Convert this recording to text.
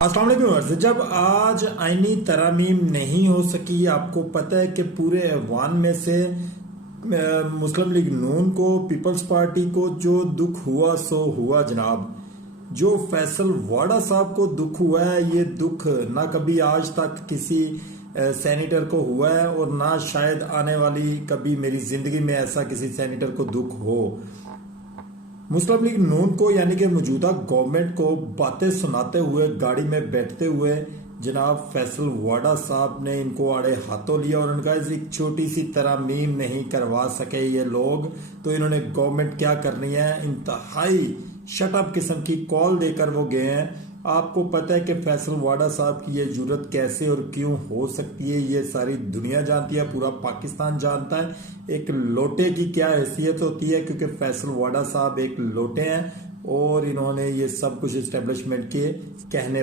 अस्सलाम वालेकुम व्यूअर्स। जब आज आईनी तरमीम नहीं हो सकी, आपको पता है कि पूरे ऐवान में से मुस्लिम लीग नून को, पीपल्स पार्टी को जो दुख हुआ सो हुआ जनाब। जो फैसल वाडा साहब को दुख हुआ है, ये दुख ना कभी आज तक किसी सेनेटर को हुआ है और ना शायद आने वाली कभी मेरी जिंदगी में ऐसा किसी सेनेटर को दुख हो। मुस्लिम लीग नून को यानी कि मौजूदा गवर्नमेंट को बातें सुनाते हुए गाड़ी में बैठते हुए जनाब फैसल वाडा साहब ने इनको आड़े हाथों लिया और उनका एक छोटी सी तरमीम नहीं करवा सके ये लोग, तो इन्होंने गवर्नमेंट क्या करनी है, इंतहाई शटअप किस्म की कॉल देकर वो गए हैं। आपको पता है कि फैसल वाडा साहब की ये जरूरत कैसे और क्यों हो सकती है, ये सारी दुनिया जानती है, पूरा पाकिस्तान जानता है एक लोटे की क्या हैसियत होती है, क्योंकि फैसल वाडा साहब एक लोटे हैं और इन्होंने ये सब कुछ इस्टेब्लिशमेंट के कहने